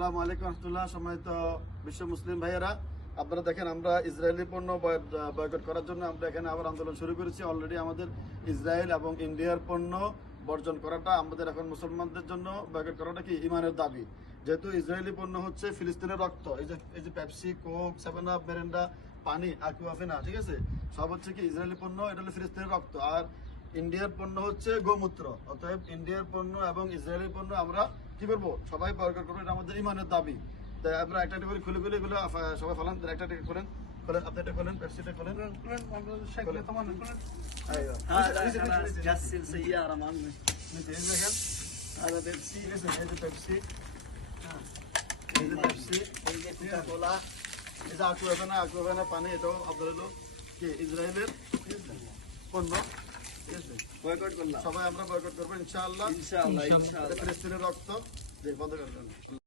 আসসালামু আলাইকুম রহমতুল্লাহ। সম্মানিত বিশ্ব মুসলিম ভাইয়েরা, আপনারা দেখেন আমরা ইসরায়েলি পণ্য বয়কট করার জন্য আমরা এখানে আবার আন্দোলন শুরু করেছি। অলরেডি আমাদের ইসরায়েল এবং ইন্ডিয়ার পণ্য বর্জন করাটা আমাদের এখন মুসলমানদের জন্য বয়কট করাটা কি ইমানের দাবি। যেহেতু ইসরায়েলি পণ্য হচ্ছে ফিলিস্তিনের রক্ত, এই যে পেপসি, কোক, 7 আপ, মেরেন্ডা, পানি, আকুয়াফিনা, ঠিক আছে, সব হচ্ছে কি ইসরায়েলি পণ্য, এটা হলো ফিলিস্তিনের রক্ত। আর ইন্ডিয়ার পণ্য হচ্ছে গোমূত্র। অতএব ইন্ডিয়ার পণ্য এবং ইসরায়েলি পণ্য আমরা কি করবো, সবাই বয়কট করবো, এটা আমাদের ইমানের দাবি। তাই আমরা একটা একটা করে খুলে এগুলো সবাই ফেলান, একটা একটা খোলেন, আপনি এটা খোলেন, পেপসিটা খোলেন। এই দেখেন, পেপসি, এই যে পেপসি, এই যে পেপসি, এই যে কোকা-কোলা, এই যে আকুয়াফেনা পানি, এটাও আপনার হলো কি ইসরায়েলের পণ্য। ঠিক আছে, বয়কট করলাম। সবাই আমরা বয়কট করবো ইনশাআল্লাহ। ইনশাআল্লাহ। ফিলিস্তিনের রক্ত বন্ধ করবেন।